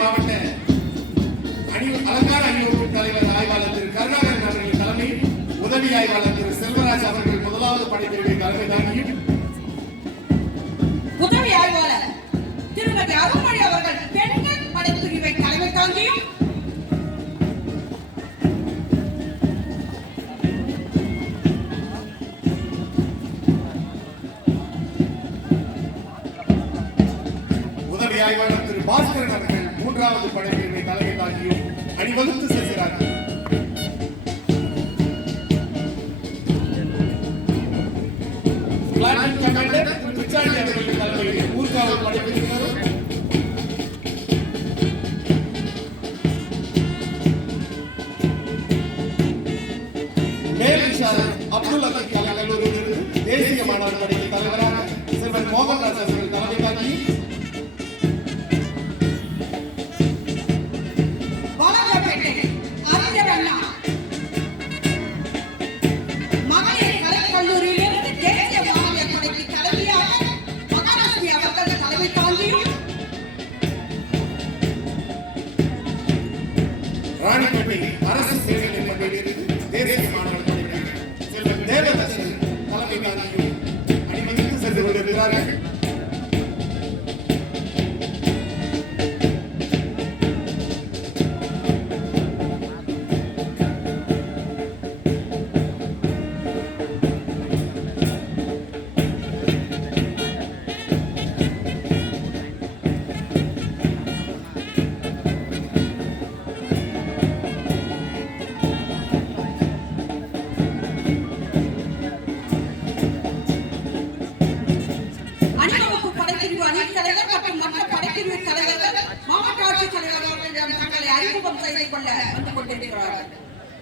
மாவட்ட அலங்கார அணிவகுப்பு தலைவர் ஆய்வாளர் திரு கருணாகரன் அவர்களின் தலைமையில் உதவி ஆய்வாளர் திரு செல்வராஜ் அவர்கள் முதலாவது படைப்பிரிவை தலைமை தாங்கியும் உதவி ஆய்வாளர் திருமதி அருள்மொழி அவர்கள் பெண்கள் படைப்பிரிவை தலைமை தாங்கியும் உதவி ஆய்வாளர் திரு பாஸ்கரன் அவர்கள் மூன்றாவது படைப்பிரிவை தலைமை தாங்கியும் அணிவகுத்து செல்கிறார்கள். ஊர்காவல் படைப்பிரிவினரும் அப்துல் லத்தீப் கலை கல்லூரியிலிருந்து தேசிய மாணவர் படைக்கு தலைவராக செல்வன் மோகன்ராஜ் அவர்கள் தலைமை தாங்கி ராணிப்பேட்டை அரசு சேவை நிலையத்திலிருந்து தேசிய மாணவர் படைக்கு செல்வன் தேவதர்ஷன் தலைமை தாங்கியும் அணிவகுத்து சென்று கொண்டிருக்கிறார்கள். மாவட்ட ஆட்சித் தலைவர் அவர்களிடம் தங்களை அறிமுகம் செய்து கொள்ள வந்து கொண்டிருக்கிறார்கள்.